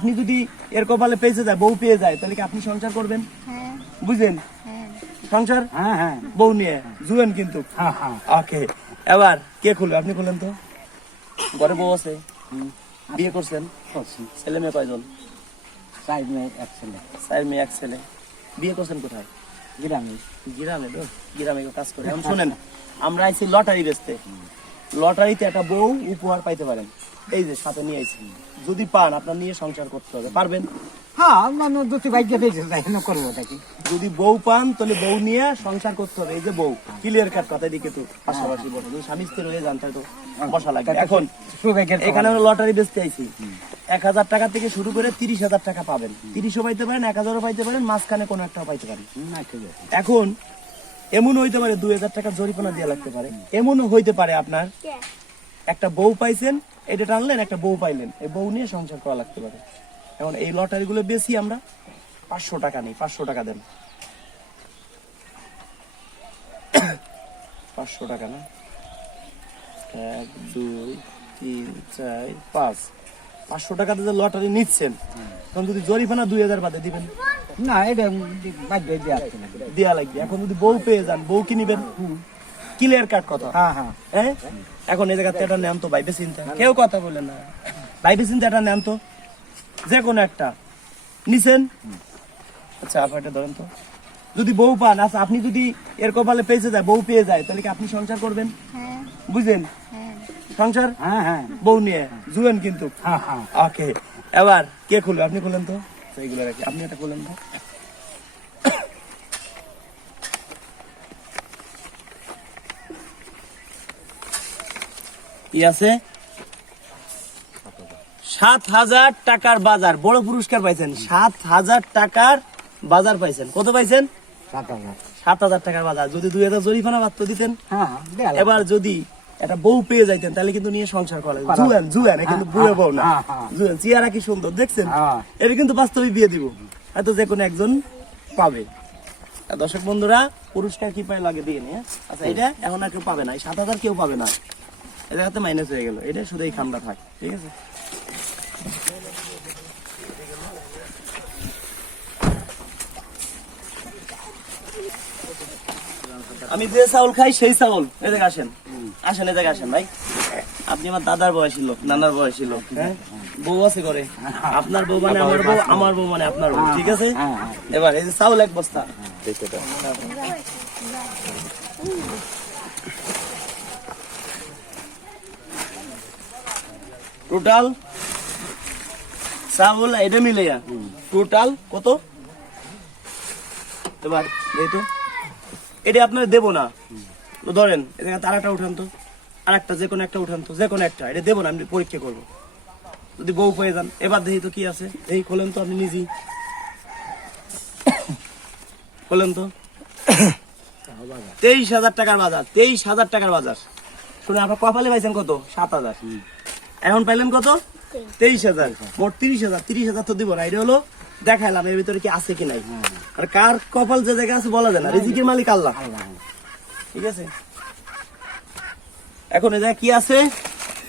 আপনি যদি এর কপালে পেয়েছে যায় বউ পেয়ে যায় তাহলে কি আপনি সংসার করবেন? বুঝলেন? সংসার বউ নিয়ে জুয়েন কিন্তু। ওকে, এবার কে খুলবে? আপনি খুলেন তো। ঘরে বউ আছে, বিয়ে করছেন, ছেলে মেয়ে কয়জন? 4 মেয়ে 1 ছেলে। 4 মেয়ে 1 ছেলে। বিয়ে করছেন কোথায়? গ্রামে। গ্রামে তো গ্রামে কাজ করে। এখন শোনেন, আমরা আইছি লটারি বেচতে। লটারিতে একটা বউ উপহার পাইতে পারেন, এই যে সাথে নিয়ে আইছি। যদি পান আপনার নিয়ে সংসার করতে হবে, পারবেন? হ্যাঁ, মানে দুটি ভাগ্য পেয়েছে তাই না, করবো নাকি? যদি বউ পান তাহলে বউ নিয়ে সংসার করতে হবে। এই যে বউ ক্লিয়ার কাট কথা, এদিকে তো পাশাপাশি বসে, যদি স্বামী স্ত্রী হয়ে যান তাহলে তো বসা লাগবে। এখন এখানে আমরা লটারি বেচতে আইছি। 1000 টাকা থেকে শুরু করে 30,000 টাকা পাবেন। 30ও পাইতে পারেন, 1000ও পাইতে পারেন, মাঝখানে কোনো একটা পাইতে পারেন। এখন এমন হইতে পারে 2000 টাকা জরিমানা দেওয়া লাগতে পারে। এমনও হইতে পারে আপনার একটা বউ পাইছেন, এটা টানলেন, একটা বউ পাইলেন, এই বউ নিয়ে সংসার করা লাগতে পারে। এখন এই লটারি গুলো বেশি আমরা 500 টাকা নেই। 500 টাকা দেন। 500 টাকা না? 1 2 3 4 5 500 টাকাতে যে লটারি নিচ্ছেন, তখন যদি জরিমানা 2000 বাদে দিবেন না, এটা ভাগ্য দেয়া লাগবে। এখন যদি বউ পেয়ে যান, বউ কি নিবেন? ক্লিয়ার কাট কথা। হ্যাঁ, এখন এই জায়গাতে এটা নেন তো ভাইবে চিন্তা, কেউ কথা বলে না, ভাইবে চিন্তা এটা নেন তো, যে কোনো একটা নিছেন। আচ্ছা, আপনি এটা ধরেন তো। যদি বউ পান, আচ্ছা আপনি যদি এর কপালে পেয়েছে যায় বউ পেয়ে যায় তাহলে কি আপনি সংসার করবেন? বুঝলেন? সংসার বউ নিয়ে জুয়েন কিন্তু। ওকে, এবার কে খুলবে? আপনি খুলেন তো। এইগুলো রাখি, আপনি এটা খুলেন তো। কি আছে? 7,000 টাকার বাজার, বড় পুরস্কার পাইছেন। 7,000 টাকার বাজার পাইছেন। কত পাইছেন? 7,000 টাকার বাজার। যদি 2000 জরিমানা বাদ দিতেন। এবার যদি একটা বউ পেয়ে যাইতেন তাহলে কিন্তু নিয়ে সংসার করা যেত। জুয়েন জুয়েন, কিন্তু বুড়ো বউ না, জুয়েন। চেহারা কি সুন্দর দেখছেন? এটা কিন্তু বাস্তবে বিয়ে দিব, হয়তো যে কোনো একজন পাবে। দর্শক বন্ধুরা, পুরস্কার কি পায় লাগে দিয়ে নিয়ে। আচ্ছা, এটা এখন আর কেউ পাবে না, এই 7,000 কেউ পাবে না। এই জায়গাতে মাইনাস হয়ে গেল, এটা শুধু এই খামটা থাক, ঠিক আছে? আমি যে চাউল খাই সেই চাউল। এদিকে আসেন, আসেন, এদিকে আসেন ভাই। আপনি আমার দাদার বয়সী লোক, নানার বয়সী লোক। হ্যাঁ, বউ আছে করে। আপনার বউ মানে আমার বউ, আমার বউ মানে আপনার বউ, ঠিক আছে? এবার এই যে চাউল 1 বস্তা। টোটাল চাউল এটা মিলে টোটাল কত? এবার এই তো এটা আপনার দেবো না, ধরেন এদিকে আর একটা উঠান তো, আর একটা যে কোনো একটা উঠান তো, যে কোনো একটা। এটা দেবো না, আমি পরীক্ষা করবো যদি বউ পেয়ে যান। এবার দেখি তো কি আছে, এই খোলেন তো আপনি নিজেই খোলেন তো। 23,000 টাকার বাজার। 23,000 টাকার বাজার। শুনে আপনার কপালে পাইছেন কত? 7,000। এখন পাইলেন কত? 23,000। মোট 30,000। 30,000 তো দিব না, এটা হলো দেখাইলাম এর ভিতরে কি আছে কি নাই। আর কার কপাল যে জায়গায় আছে বলা যায় না, রিজিকের মালিক আল্লাহ, ঠিক আছে? এখন এই জায়গায় কি আছে?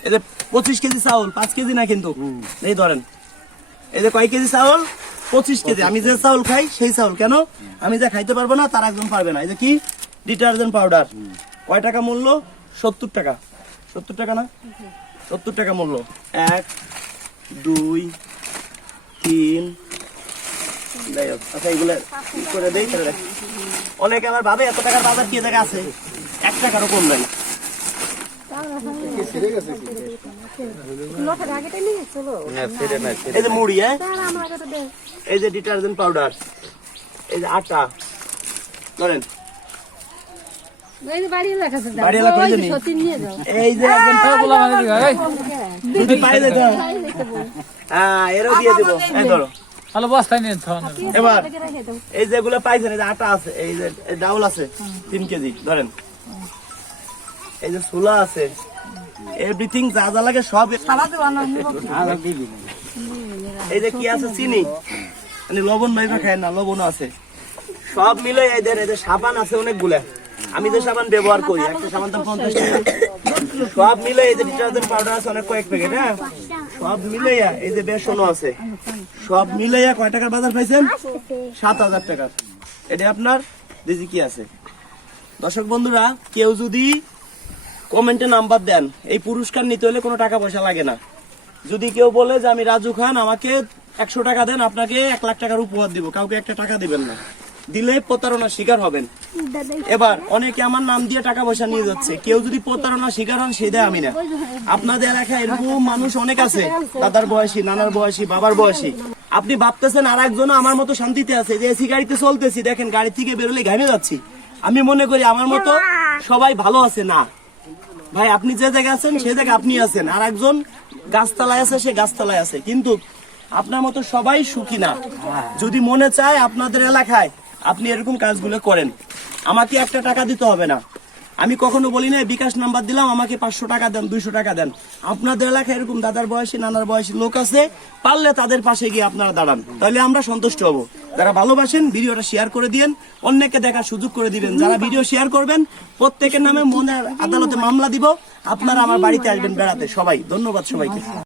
এই যে 25 কেজি চাউল, 5 কেজি না কিন্তু, এই ধরেন এই যে কয় কেজি চাউল? 25 কেজি। আমি যে চাউল খাই সেই চাউল। কেন? আমি যা খাইতে পারবো না তার একজন পারবে না। এই যে কি ডিটারজেন্ট পাউডার, কয় টাকা মূল্য? 70 টাকা। 70 টাকা না? 70 টাকা মূল্য। 1 2 3। আচ্ছা, এগুলো করে দেই। অনেকে আবার ভাবে এত টাকার বাজার কি জায়গা আছে, 1 টাকারও কম নাই। এই যে মুড়ি, এই যে ডিটারজেন্ট পাউডার, এই যে আটা, ধরেন এই যে এরও দিয়ে দিব। ধরো এবার এই যেগুলো পাইছেন, এই যে আটা আছে, এই যে ডাউল আছে 3 কেজি, ধরেন এই যে ছোলা আছে, এভরিথিং যা যা লাগে সব। এই যে কি আছে? চিনি, মানে লবণ ভাইবা খায় না, লবণও আছে, সব মিলে। এই যে সাবান আছে অনেকগুলা, আমি যে সাবান ব্যবহার করি, একটা সাবান দাম 50 টাকা। সব মিলে এই যে ডিটারজেন্ট পাউডার আছে অনেক, কয়েক প্যাকেট। হ্যাঁ, সব মিলাইয়া এই যে বেসনও আছে, সব মিলাইয়া কয় টাকার বাজার পাইছেন? 7,000 টাকার। এটা আপনার দিদি কি আছে। দর্শক বন্ধুরা, কেউ যদি কমেন্টে নাম্বার দেন, এই পুরস্কার নিতে হলে কোনো টাকা পয়সা লাগে না। যদি কেউ বলে যে আমি রাজু খান, আমাকে 100 টাকা দেন, আপনাকে 1 লাখ টাকার উপহার দিব, কাউকে একটা টাকা দিবেন না, দিলে প্রতারণার শিকার হবেন। এবার অনেকে আমার নাম দিয়ে টাকা পয়সা নিয়ে যাচ্ছে, কেউ যদি প্রতারণার শিকার হন সে দেয় আমি না। আপনাদের এলাকায় এরকম মানুষ অনেক আছে, দাদার বয়সী, নানার বয়সী, বাবার বয়সী। আপনি ভাবতেছেন আর একজন আমার মতো শান্তিতে আছে, যে এসি গাড়িতে চলতেছি, দেখেন গাড়ি থেকে বেরোলে ঘামে যাচ্ছি। আমি মনে করি আমার মতো সবাই ভালো আছে না ভাই। আপনি যে জায়গায় আছেন সে জায়গায় আপনি আছেন, আর একজন গাছতলায় আছে, সে গাছতলায় আছে, কিন্তু আপনার মতো সবাই সুখী না। যদি মনে চায় আপনাদের এলাকায় আপনি এরকম কাজগুলো করেন, আমাকে 1 টাকা দিতে হবে না। আমি কখনো বলি না বিকাশ নাম্বার দিলাম আমাকে 500 টাকা দেন, 200 টাকা দেন। আপনাদের এলাকায় এরকম দাদার বয়সী, নানার বয়সী লোক আছে, পারলে তাদের পাশে গিয়ে আপনারা দাঁড়ান, তাহলে আমরা সন্তুষ্ট হব। যারা ভালোবাসেন ভিডিওটা শেয়ার করে দিয়েন, অন্যকে দেখার সুযোগ করে দিবেন। যারা ভিডিও শেয়ার করবেন প্রত্যেকের নামে মনের আদালতে মামলা দিব। আপনারা আমার বাড়িতে আসবেন বেড়াতে। সবাই ধন্যবাদ সবাইকে।